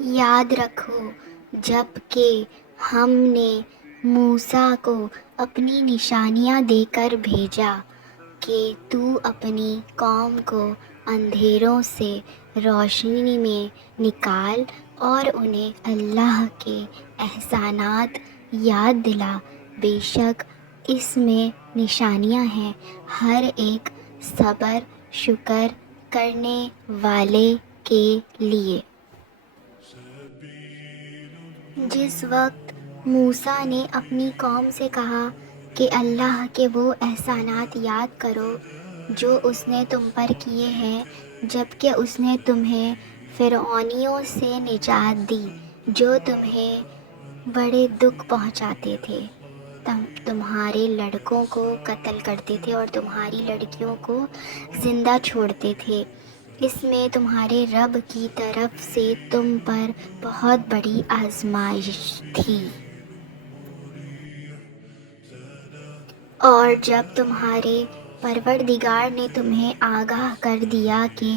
یاد رکھو جب کہ ہم نے موسیٰ کو اپنی نشانیاں دے کر بھیجا کہ تو اپنی قوم کو اندھیروں سے روشنی میں نکال اور انہیں اللہ کے احسانات یاد دلا۔ بے شک اس میں نشانیاں ہیں ہر ایک صبر شکر کرنے والے کے لیے۔ جس وقت موسیٰ نے اپنی قوم سے کہا کہ اللہ کے وہ احسانات یاد کرو جو اس نے تم پر کیے ہیں جبکہ اس نے تمہیں فرعونیوں سے نجات دی جو تمہیں بڑے دکھ پہنچاتے تھے، تمہارے لڑکوں کو قتل کرتے تھے اور تمہاری لڑکیوں کو زندہ چھوڑتے تھے، اس میں تمہارے رب کی طرف سے تم پر بہت بڑی آزمائش تھی۔ اور جب تمہارے پروردگار نے تمہیں آگاہ کر دیا کہ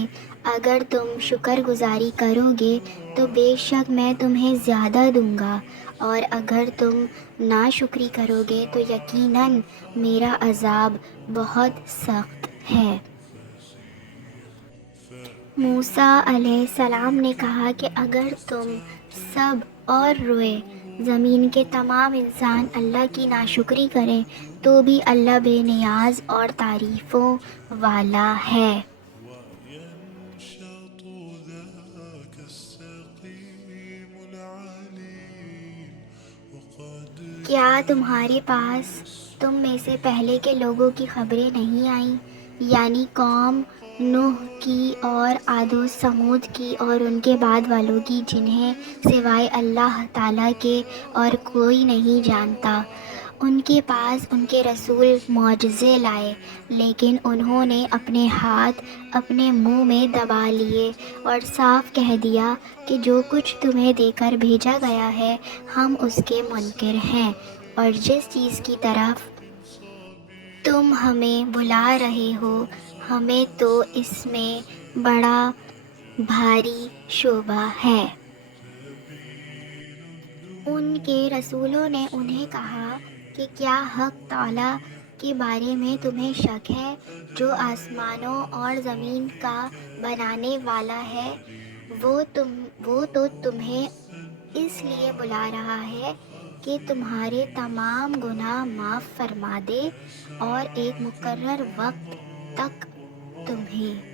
اگر تم شکر گزاری کرو گے تو بے شک میں تمہیں زیادہ دوں گا اور اگر تم ناشکری کرو گے تو یقیناً میرا عذاب بہت سخت ہے۔ موسیٰ علیہ السلام نے کہا کہ اگر تم سب اور روئے زمین کے تمام انسان اللہ کی ناشکری کریں تو بھی اللہ بے نیاز اور تعریفوں والا ہے۔ کیا تمہارے پاس تم میں سے پہلے کے لوگوں کی خبریں نہیں آئیں، یعنی قوم نوح کی اور عاد و ثمود کی اور ان کے بعد والوں کی جنہیں سوائے اللہ تعالیٰ کے اور کوئی نہیں جانتا؟ ان کے پاس ان کے رسول معجزے لائے لیکن انہوں نے اپنے ہاتھ اپنے منہ میں دبا لیے اور صاف کہہ دیا کہ جو کچھ تمہیں دے کر بھیجا گیا ہے ہم اس کے منکر ہیں، اور جس چیز کی طرف تم ہمیں بلا رہے ہو ہمیں تو اس میں بڑا بھاری شبہ ہے۔ ان کے رسولوں نے انہیں کہا کہ کیا حق تعالیٰ کے بارے میں تمہیں شک ہے جو آسمانوں اور زمین کا بنانے والا ہے؟ وہ تو تمہیں اس لیے بلا رہا ہے کہ تمہارے تمام گناہ معاف فرما دے اور ایک مقرر وقت تک تمہیں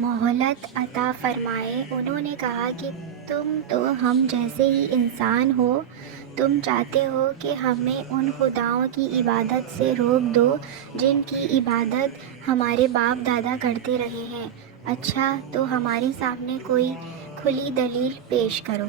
مہلت عطا فرمائے۔ انہوں نے کہا کہ تم تو ہم جیسے ہی انسان ہو، تم چاہتے ہو کہ ہمیں ان خداؤں کی عبادت سے روک دو جن کی عبادت ہمارے باپ دادا کرتے رہے ہیں۔ اچھا تو ہمارے سامنے کوئی کھلی دلیل پیش کرو۔